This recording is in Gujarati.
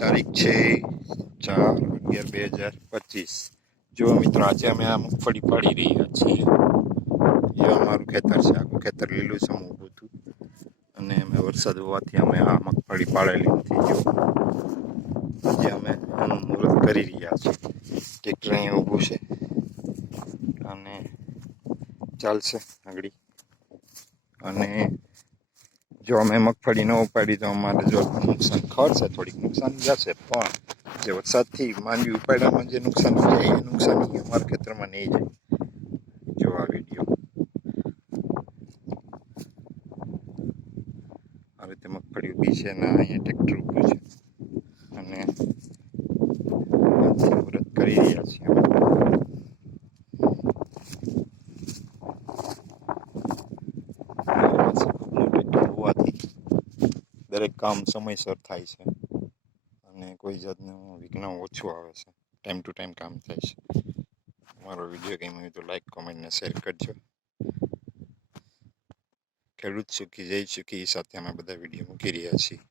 તારીખ છે 4/11/2025. જો મિત્રો આજે અમે આ મગફળી પાડી રહ્યા છીએ. એ અમારું ખેતર છે, આખું ખેતર લીલું સમ ઊભું હતું અને અમે વરસાદ હોવાથી અમે આ મગફળી પાડેલી નથી. જો આજે અમે આનું મુહૂર્ત કરી રહ્યા છીએ. ટ્રેક્ટર અહીંયા ઊભું છે અને ચાલશે આગળ. અને જો અમે મગફળી ન ઉપાડી તો અમારે જો નુકસાન ખર્ચ થોડીક નુકસાન જશે, પણ જે વરસાદથી માંડવી ઉપાડવામાં જે નુકસાન થાય એ નુકસાન અમારા ખેતરમાં નહીં જાય. જો આ વિડીયો આ રીતે મગફળી ઊભી છે ને અહીંયા ટ્રેક્ટર ઊભું છે અને વ્રત કરી રહ્યા છીએ. હોવાથી દરેક કામ સમયસર થાય છે અને કોઈ જાતનું વિઘ્ન ઓછું આવે છે. ટાઈમ ટુ ટાઈમ કામ થાય છે. મારો વિડીયો ગમ્યો હોય તો લાઈક, કોમેન્ટ ને શેર કરજો. ખેડૂત સુખી જય સુખી સાથે અમે બધા વિડીયો મૂકી રહ્યા છીએ.